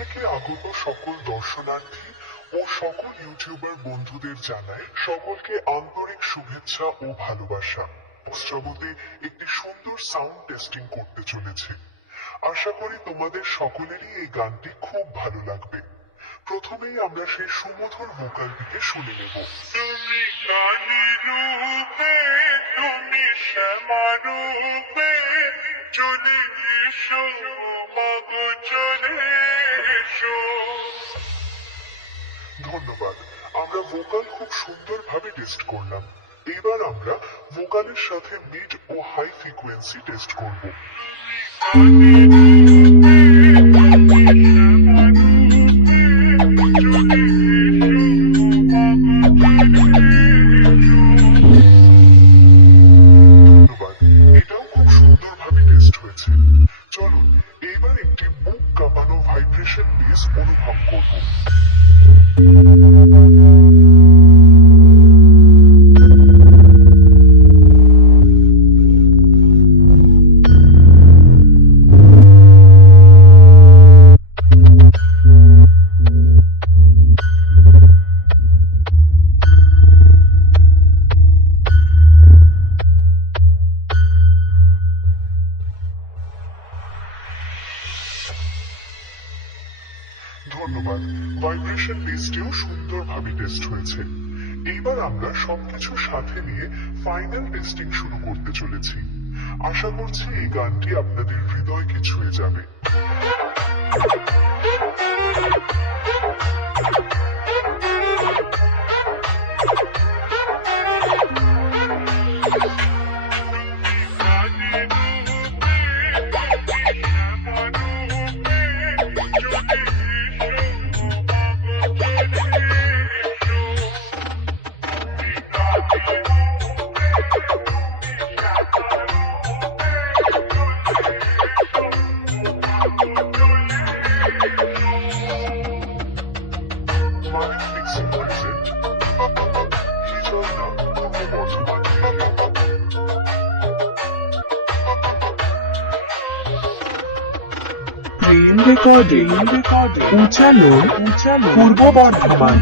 থেকে আগত সকল দর্শনার্থী ও সকল ইউটিউবার বন্ধুদের জানাই সকলকে আন্তরিক শুভেচ্ছা ও ভালোবাসা। শ্রাবতে একটি সুন্দর সাউন্ড টেস্টিং করতে চলেছে। আশা করি তোমাদের সকলেরই এই গানটি খুব ভালো লাগবে। প্রথমেই আমরা সেই সুমধুর ভোকালটিকে শুনে নেব। তুমি কালী রূপে, তুমি শ্যামা রূপে, চলে এসো মাগো চলে এসো। ধন্যবাদ। আমরা ভোকাল খুব সুন্দরভাবে টেস্ট করলাম। এবার আমরা ভোকালের সাথে মিড ও হাই ফ্রিকোয়েন্সি টেস্ট করব। কালী রূপে, তুমি শ্যামা রূপে, চলে এসো মাগো চলে এসো। ধন্যবাদ। এটাও খুব সুন্দরভাবে টেস্ট হয়েছে। চলুন এবার একটি বুক কাঁপানো ভাইব্রেশন বেস অনুভব করব। ধন্যবাদ। ভাইব্রেশন বেসটিও সুন্দরভাবে টেস্ট হয়েছে। এইবার আমরা সবকিছু সাথে নিয়ে ফাইনাল টেস্টিং শুরু করতে চলেছি। আশা করছি এই গানটি আপনাদের হৃদয়কে ছুঁয়ে যাবে। কালী রূপে, তুমি শ্যামা রূপে, চলে এসো মাগো চলে এসো। তুমি কালী রূপে, তুমি শ্যামা রূপে, চলে এসো মাগো চলে এসো। মানিক মিক্সিং প্রেজেন্ট হিজলদা, পূর্ব বর্ধমান থেকে। প্রেম রেকর্ডিং উচালো পূর্ব বর্ধমান।